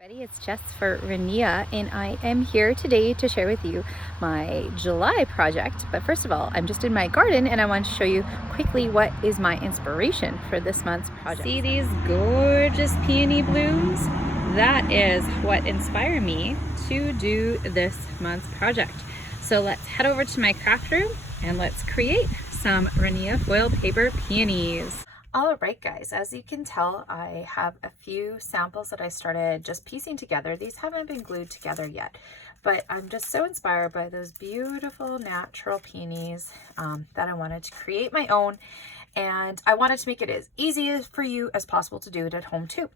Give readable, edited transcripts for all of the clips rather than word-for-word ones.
It's Jess for Rinea, and I am here today to share with you my July project. But first of all, I'm just in my garden and I want to show you quickly what is my inspiration for this month's project. See these gorgeous peony blooms? That is what inspired me to do this month's project. So let's head over to my craft room and let's create some Rinea Foiled Paper peonies. Alright guys, as you can tell, I have a few samples that I started just piecing together. These haven't been glued together yet, but I'm just so inspired by those beautiful natural peonies that I wanted to create my own, and I wanted to make it as easy for you as possible to do it at home too.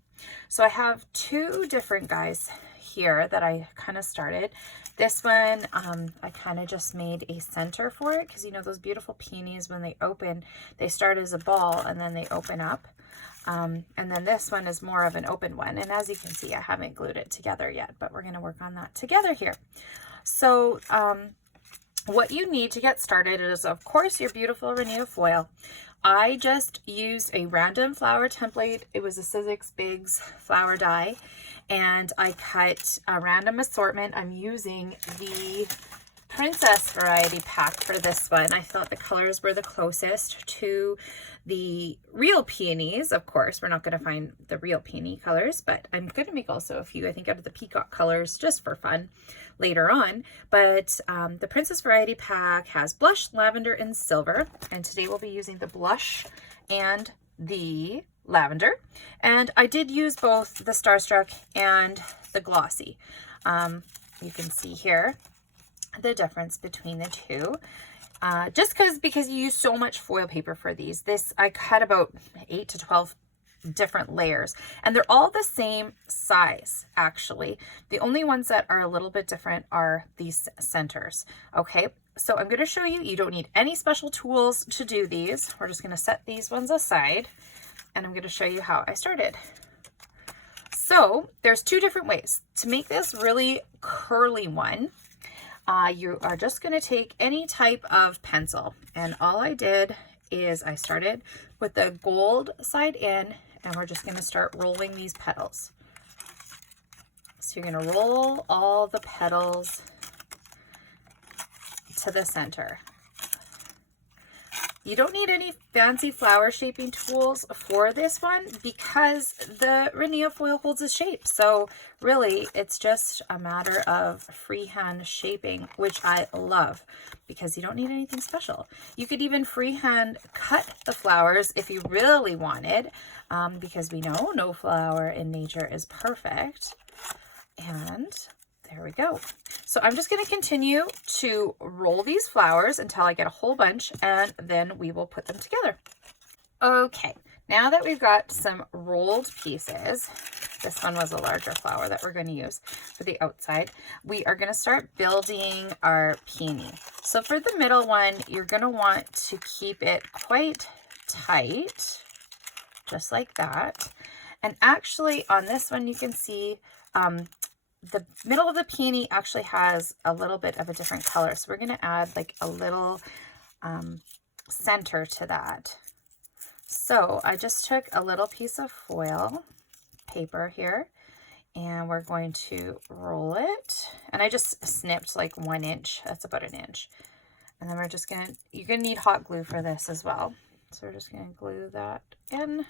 So I have two different guys here that I kind of started. This one, I kind of just made a center for it because you know those beautiful peonies, when they open, they start as a ball and then they open up. And then this one is more of an open one. And as you can see, I haven't glued it together yet, but we're going to work on that together here. So what you need to get started is, of course, your beautiful Rinea foil. I just used a random flower template. It was a Sizzix Bigs flower die, and I cut a random assortment. I'm using the Princess variety pack for this one. I thought the colors were the closest to the real peonies. Of course, we're not going to find the real peony colors, but I'm going to make also a few, I think, out of the peacock colors just for fun later on. But the Princess variety pack has blush, lavender, and silver. And today we'll be using the blush and the lavender. And I did use both the Starstruck and the glossy. You can see here the difference between the two. Just because you use so much foil paper for these. This, I cut about 8 to 12 different layers, and they're all the same size actually. The only ones that are a little bit different are these centers. Okay, so I'm going to show you, you don't need any special tools to do these. We're just going to set these ones aside, and I'm going to show you how I started. So there's two different ways to make this really curly one. You are just going to take any type of pencil, and all I did is I started with the gold side in, and we're just going to start rolling these petals. So you're going to roll all the petals to the center. You don't need any fancy flower shaping tools for this one because the Rinea foil holds a shape. So really, it's just a matter of freehand shaping, which I love because you don't need anything special. You could even freehand cut the flowers if you really wanted, because we know no flower in nature is perfect. And there we go. So I'm just going to continue to roll these flowers until I get a whole bunch, and then we will put them together. Okay, now that we've got some rolled pieces, this one was a larger flower that we're going to use for the outside, we are going to start building our peony. So for the middle one, you're going to want to keep it quite tight, just like that. And actually on this one, you can see the middle of the peony actually has a little bit of a different color. So we're going to add like a little center to that. So I just took a little piece of foil paper here, and we're going to roll it. And I just snipped like 1 inch. That's about 1 inch. And then we're just going to, you're going to need hot glue for this as well. So we're just going to glue that in.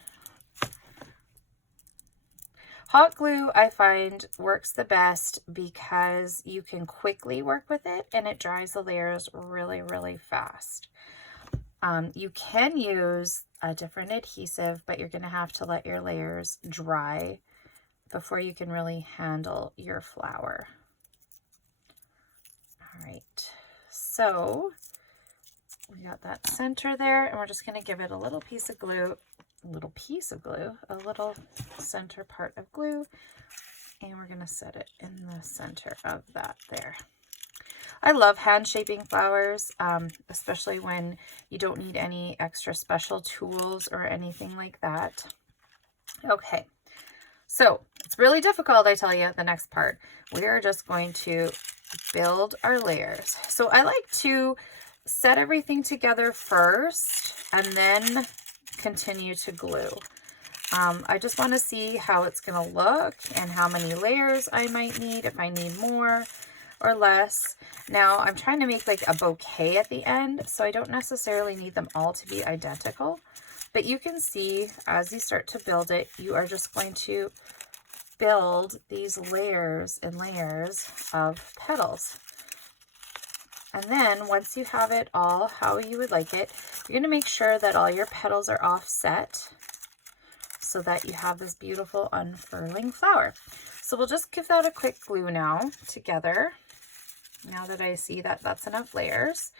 Hot glue, I find, works the best because you can quickly work with it and it dries the layers really, really fast. You can use a different adhesive, but you're going to have to let your layers dry before you can really handle your flower. All right, so we got that center there, and we're just going to give it a little piece of glue. A little center part of glue, and we're going to set it in the center of that there. I love hand shaping flowers, especially when you don't need any extra special tools or anything like that. Okay, so it's really difficult, I tell you, the next part. We are just going to build our layers. So I like to set everything together first and then continue to glue. I just want to see how it's going to look and how many layers I might need, if I need more or less. Now I'm trying to make like a bouquet at the end, so I don't necessarily need them all to be identical, but you can see as you start to build it, you are just going to build these layers and layers of petals. And then once you have it all how you would like it, you're going to make sure that all your petals are offset so that you have this beautiful unfurling flower. So we'll just give that a quick glue now together, now that I see that that's enough layers.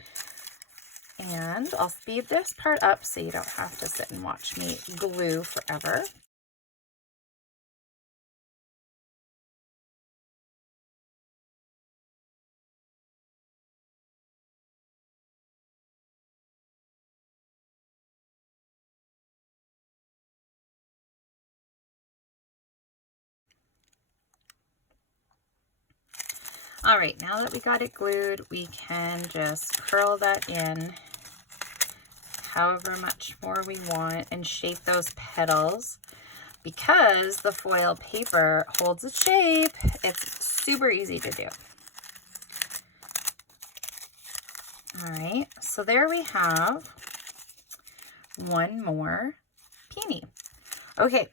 And I'll speed this part up so you don't have to sit and watch me glue forever. All right, now that we got it glued, we can just curl that in however much more we want and shape those petals. Because the foil paper holds its shape, it's super easy to do. All right, so there we have one more peony. Okay,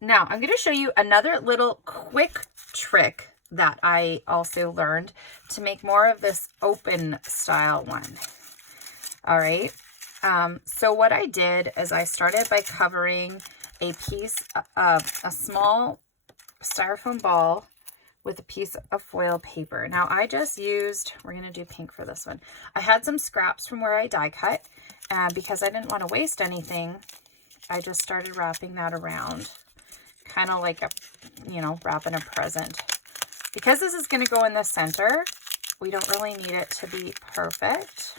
now I'm going to show you another little quick trick that I also learned to make more of this open style one. All right, so what I did is I started by covering a piece of a small styrofoam ball with a piece of foil paper. Now I just used, we're going to do pink for this one. I had some scraps from where I die cut, and because I didn't want to waste anything, I just started wrapping that around, kind of like a, you know, wrapping a present. Because this is going to go in the center, we don't really need it to be perfect.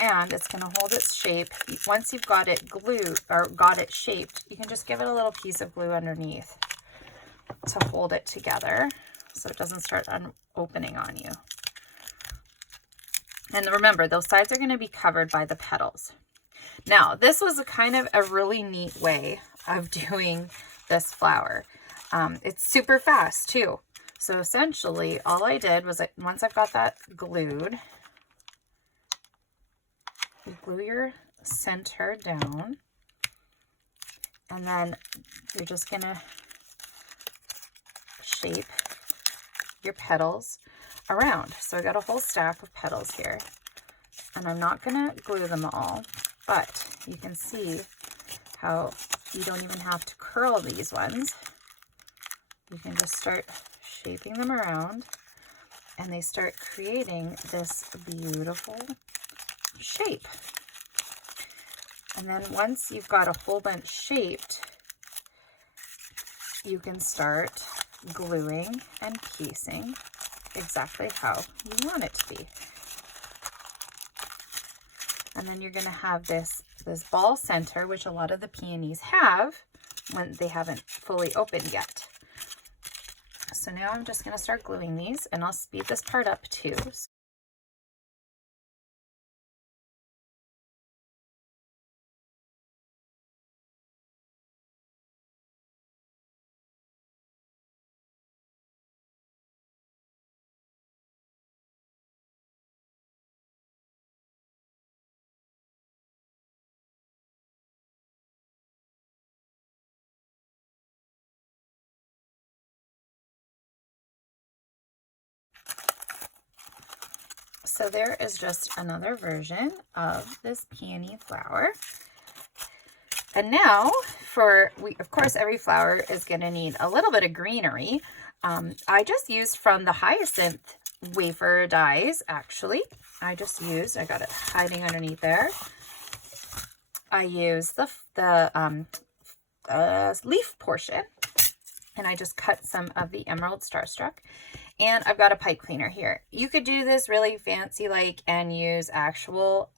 And it's going to hold its shape. Once you've got it glued or got it shaped, you can just give it a little piece of glue underneath to hold it together so it doesn't start opening on you. And remember, those sides are going to be covered by the petals. Now, this was a kind of a really neat way of doing this flower. It's super fast too. So essentially all I did was, once I've got that glued, you glue your center down, and then you're just gonna shape your petals around. So I got a whole stack of petals here, and I'm not gonna glue them all, but you can see how you don't even have to curl these ones. You can just start shaping them around, and they start creating this beautiful shape. And then once you've got a whole bunch shaped, you can start gluing and piecing exactly how you want it to be. And then you're going to have this ball center, which a lot of the peonies have when they haven't fully opened yet. So now I'm just going to start gluing these, and I'll speed this part up too. So there is just another version of this peony flower. And now of course, every flower is going to need a little bit of greenery. I just used from the hyacinth wafer dies, actually. I got it hiding underneath there. I used the leaf portion, and I just cut some of the Emerald Starstruck. And I've got a pipe cleaner here. You could do this really fancy like and use actual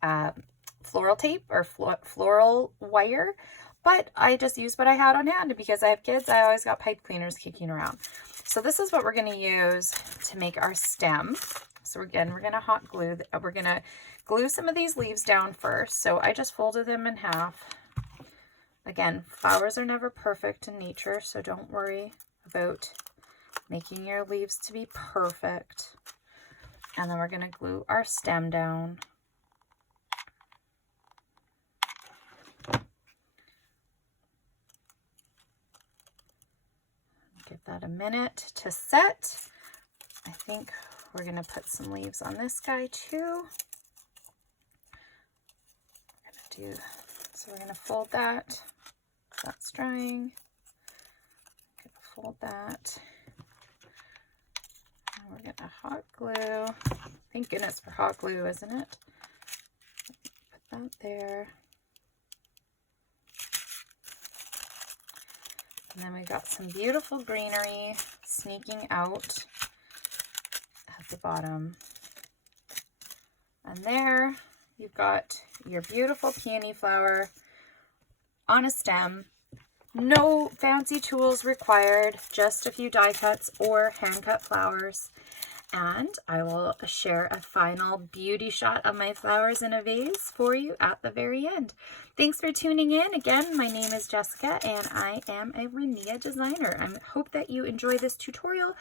floral tape or floral wire, but I just used what I had on hand. Because I have kids, I always got pipe cleaners kicking around. So this is what we're going to use to make our stem. So again, we're going to hot glue. We're going to glue some of these leaves down first. So I just folded them in half Again, flowers are never perfect in nature, so don't worry about making your leaves to be perfect. And then we're going to glue our stem down. Give that a minute to set. I think we're going to put some leaves on this guy too. So we're going to fold that. That's drying. Fold that. And we're going to hot glue. Thank goodness for hot glue, isn't it? Put that there. And then we got some beautiful greenery sneaking out at the bottom. And there you've got your beautiful peony flower on a stem. No fancy tools required, just a few die cuts or hand cut flowers. And I will share a final beauty shot of my flowers in a vase for you at the very end. Thanks for tuning in. Again, my name is Jessica and I am a Rinea designer. I hope that you enjoy this tutorial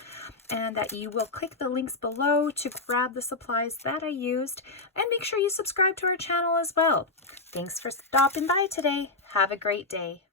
and that you will click the links below to grab the supplies that I used, and make sure you subscribe to our channel as well. Thanks for stopping by today. Have a great day.